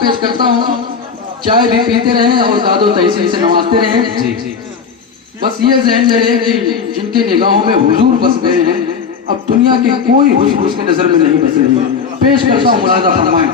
पेश करता हूँ। चाय भी पीते रहें और दादो तहसीन से नवाजते रहें। जी जी। बस ये ज़हन में रहे कि जिनकी निगाहों में हुजूर बस गए हैं, अब दुनिया की कोई हुस्न उसके नजर में नहीं बस रही है। पेश करता हूँ, मुलाजा फरमाएं।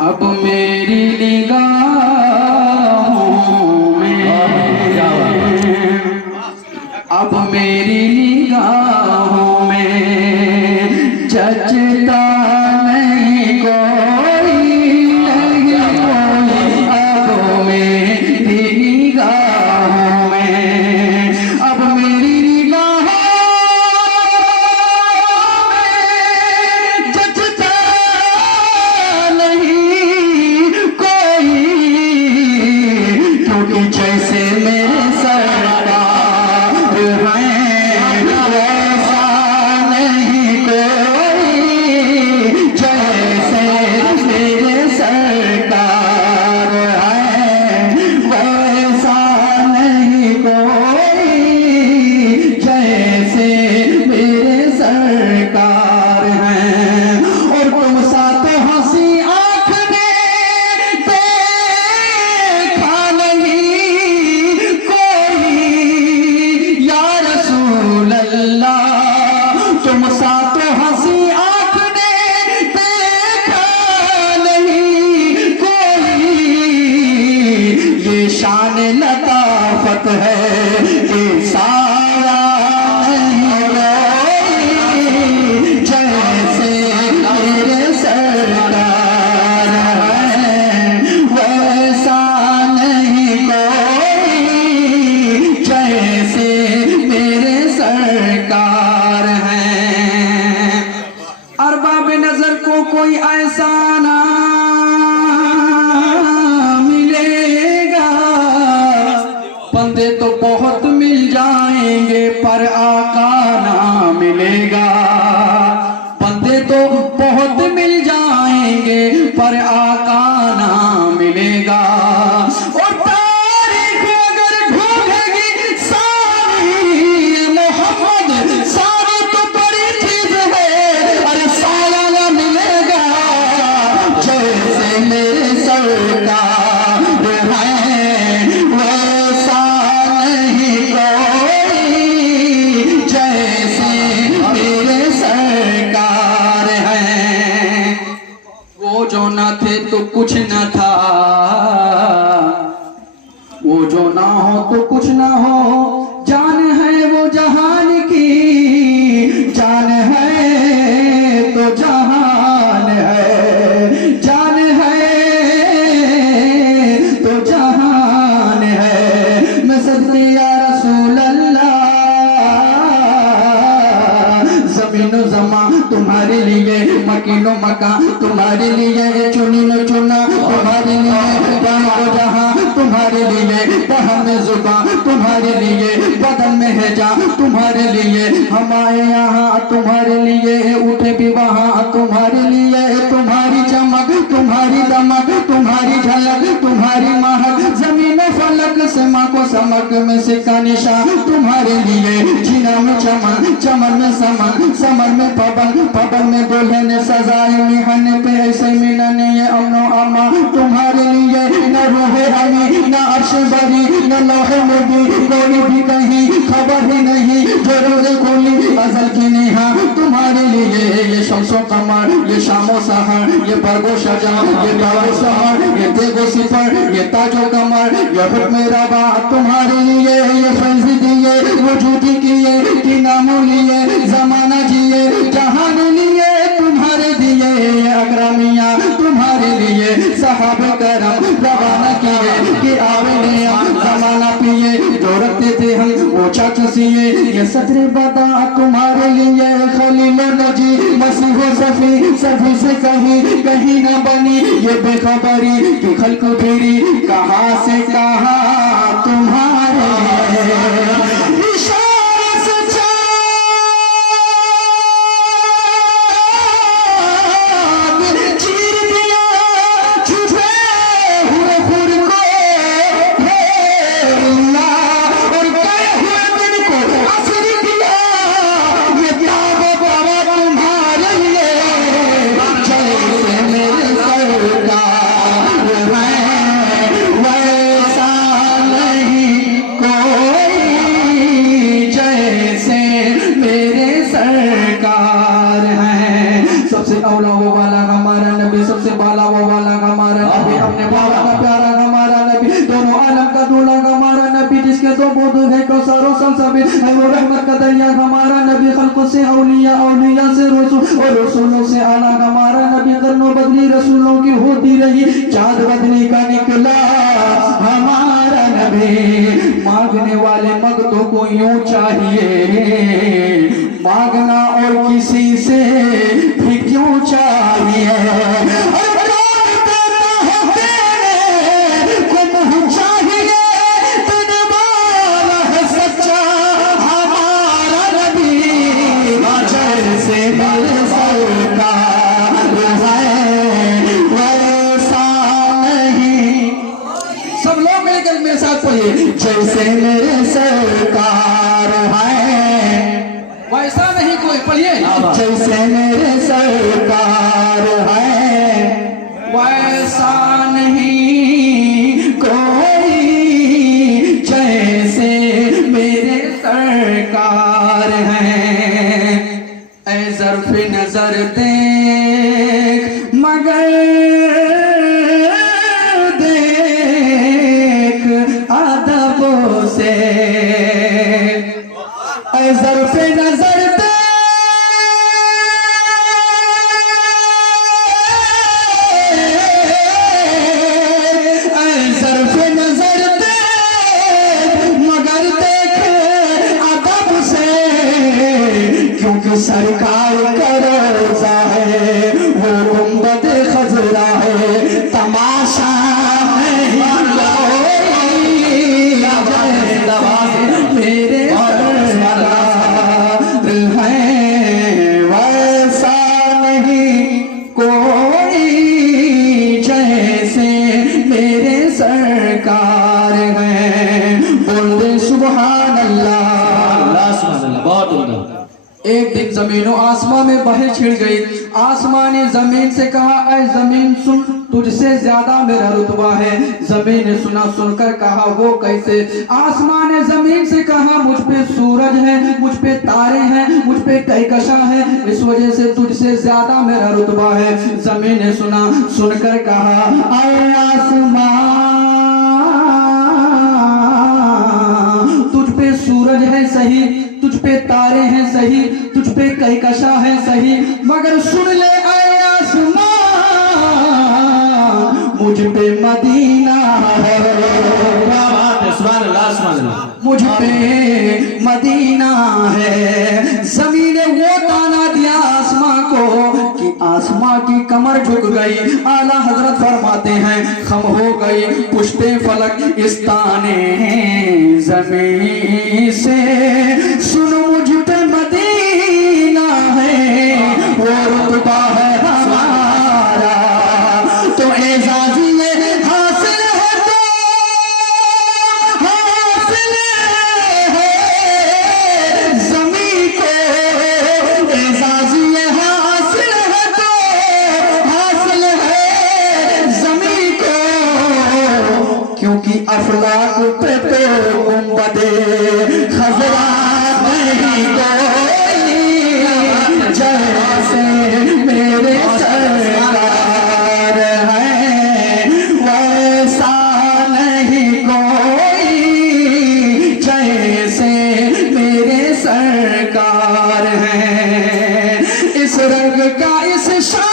अब मेरी निगाहों में, अब मेरी निगाहों में जचता नहीं कोई, नहीं कोई। अब मेरी निगाहों में, अब मेरी निगाहों में जचता नहीं कोई, क्योंकि जैसे मेरे सरकार हैं वैसा नहीं कोई, जैसे मेरे सरकार हैं वैसा नहीं कोई, जैसे मेरे सरकार हैं। और तुम सा तो हंसी आँख ने देखा नहीं कोई, या रसूल अल्लाह। तुम सा तो हंसी आँख ने देखा नहीं कोई, ये शान लताफत है कि साया नहीं कोई, जैसे मेरे सरकार हैं वैसा नहीं कोई, जैसे मेरे सरकार हैं। अरबाब नजर को कोई ऐसा ना मिलेगा, बंदे तो बहुत मिल जाएंगे पर आका ना मिलेगा, बंदे तो बहुत मिल जाएंगे पर आका ना मिलेगा। और तारीख अगर ढूंढेगी सारी मोहम्मद सारी तो बड़ी चीज है, अरे साया ना मिलेगा, जैसे मेरे सरकार हैं वैसा नहीं कोई, जैसे मेरे सरकार हैं। वो जो ना थे तो कुछ न था, वो जो ना हो तो कुछ ना हो, जान है वो जहान की, जान है तो जहान है, जान है तो जहान है। मैं सदके या रसूल अल्लाह, ज़मीनो ज़मा तुम्हारे लिए, मकीनो मका तुम्हारे लिए, चुनी न चुना तुम्हारे लिए, जहां तुम्हारे लिए, पहन में जुबा तुम्हारे लिए, बदन में है जा तुम्हारे लिए, हमारे यहाँ तुम्हारे लिए, उठे भी वहाँ तुम्हारे लिए, तुम्हारी चमक तुम्हारी दमक तुम्हारी झलक तुम्हारी महक, जमीन फलक से माँ को समक में सिक्का निशान तुम्हारे लिए, जीना में चमन चमन में समन समन में पवन पवन में दुल्हन सजाए मिहन पे ऐसे मिलन, ये अमनो अमा तुम्हारे लिए, न रूहे हमी न अर्श बरी न लोहे मुबी, कोई भी कहीं खबर ही नहीं, जो रोज़े खोली अजल की नेहा तुम्हारे लिए, ये शम्सो कमर ये शामो सहर ये बरगो शजा ये दारो सहर ये तेगो सिपर ये ताजो कमर ये हुक्म रवा तुम्हारे लिए, ये फैज़ दिए वजूदी किए कि नामो लिए, जमाना जिए जहान लिए तुम्हारे दिए, अकरामिया तुम्हारे लिए, सहाबे करम रवाना किए कि आवे नया जमाना पिए, जो रखते थे हम वो चसिए, ये सदर बदा तुम्हारे लिए, खलीलो नजी मसीहो सफी सभी से कहीं कहीं न बनी, ये बेखबरी कि खल्क फिरी कहाँ से कहाँ तुम्हारे इशारे से चाँद चीर दिया छुपे हुए खुद को, और गए हुए दिन को असर दिया, ये क्या बाबा तुम्हारे लिए, जैसे मेरे सरकार हैं। सबसे औला वो वाला हमारा नबी, सबसे बाला वो वाला हमारा नबी, अपने बाबा का प्यारा हमारा नबी, दोनों आलम का दूल्हा हमारा नबी, जिसके दो बुजुर्ग है कौसर सलसबिल है वो रहमत का दरिया हमारा नबी, खल्क़ों से औलिया, औलिया से रसूल और रसूलों से आला हमारा नबी, करनो बदली रसूलों की होती रही, चाँद बदली का निकला हमारा नबी। मांगने वाले मगतों को यूं चाहिए मांगना और किसी से भी क्यों चाहिए, जैसे मेरे सरकार है वैसा नहीं कोई, पढ़िए, जैसे मेरे सरकार है वैसा नहीं कोई, जैसे मेरे सरकार है। ऐ ज़र्फ़े नजर देख मगर से ज़र्फ़े नजर दे ज़र्फ़े नजर दे मगर देख अदब से, क्योंकि सरकार का रोज़ा है वो गुंबद खज़रा है, तमाशा मेरे सरकार है वैसा नहीं कोई, जैसे मेरे सरकार है। बोल दे सुभान अल्लाह। बहुत उम्दा। एक दिन जमीन आसमां में बहर छिड़ गई। आसमां ने जमीन से कहा, ऐ जमीन सुन, तुझसे ज्यादा मेरा रुतबा है। जमीन ने सुना, सुनकर कहा वो कैसे। आसमां ने जमीन से कहा, मुझ पे सूरज है, मुझ पे तारे हैं, मुझ पे कहकशा है, इस वजह से तुझसे ज्यादा मेरा रुतबा है। जमीन ने सुना, सुनकर कहा, ऐ आसमां तुझ पे सूरज है सही, तुझ पे तारे हैं सही, तुझ पे कहकशा है सही, मगर सुन ले ऐ आसमां मुझ पे मदीना है। मुझ पे मदीना है। जमीन ने वो ताना दिया आसमां को कि आसमां की कमर झुक गई। आला हजरत फरमाते हैं, खम हो गई पुश्ते फलक इस ताने जमीन से, सुन मुझ पे मदीना है वो रुतबा है हमारा, तो एजाज़ी हासिल है, तो हासिल है ज़मीं को, एजाज़ी हासिल है, तो हासिल है ज़मीं को, क्योंकि अफलाक पे तो गुंबदे खज़रा नहीं कोई, जैसे मेरे सरकार है वैसा नहीं कोई, जैसे मेरे सरकार है। इस रंग का, इस शान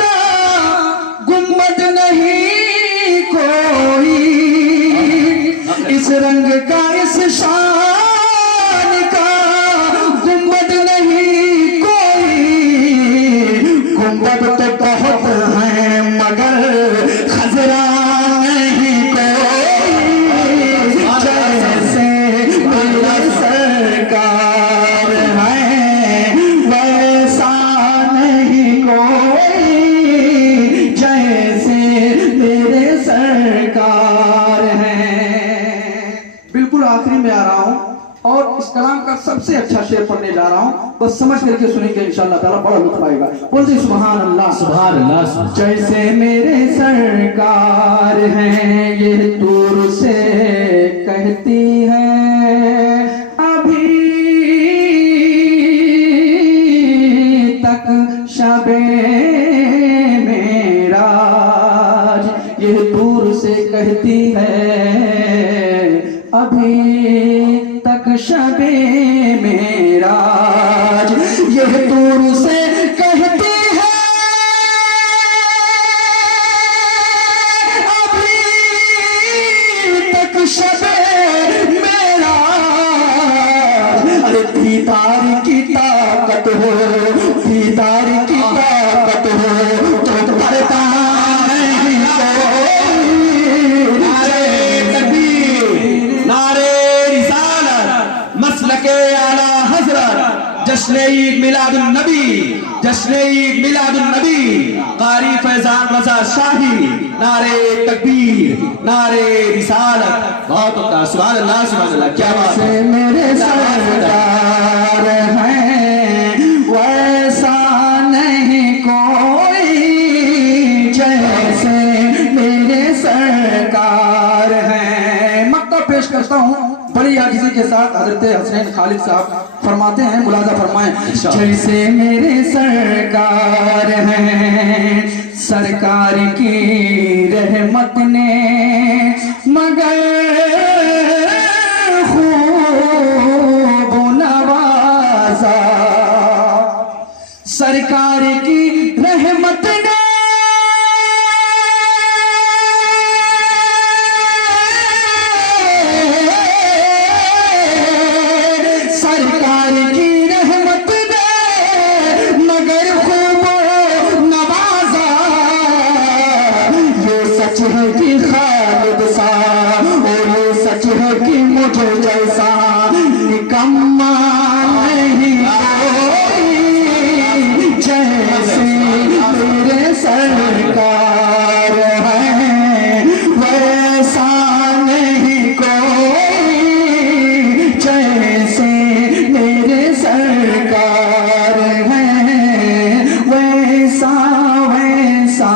का गुंबद नहीं कोई, इस रंग का, इस शान का गुंबद नहीं कोई। गुंबद तो बहुत हैं मगर खज़रा नहीं कोई, जैसे मेरे सरकार है वैसा नहीं कोई, जैसे मेरे सरकार है। बिल्कुल आखिरी में आ रहा हूँ और इस कलाम का सबसे अच्छा शेर पढ़ने जा रहा हूँ, बस समझ करके सुनेंगे इंशाअल्लाह ताला, बड़ा लुत्फ आएगा। बोलते सुभान अल्लाह, सुभान अल्लाह। जैसे मेरे सरकार हैं ये दूर से कहती है अभी अभी तक शबे मेराज यह दूर से कहती है, अभी तक शबे मेराज। अरे दीदार की ताकत हो, दीदार की ताकत हो तो करता नहीं जश्न ईद मिलादुन नबी, जश्न ईद मिलादुन नबी, कारी फैजान रजा शाही, नारे तकबीर, नारे रिसालत। बहुत होता है, सुभान अल्लाह सुभान अल्लाह। क्या बात है, मेरे सरदार हैं वैसा नहीं कोई, जैसे मेरे सरकार हैं। मक्का पेश करता हूँ बड़ी आजिज़ी के साथ। हज़रत हसनैन खालिद साहब फरमाते हैं, मुलाजा फरमाएं, जैसे मेरे सरकार हैं, सरकार की रहमत ने मगर खूब नवाजा, सरकार की रहमत ने सरकार की रहमत ने मगर खूब नवाजा। ये सच है कि खालिद सा और ये सच है कि मुझे जैसा निकम्मा नहीं कोई, जैसे मेरे सरकार हैं वैसा नहीं कोई, जैसे मेरे सरकार हैं वैसा वैसा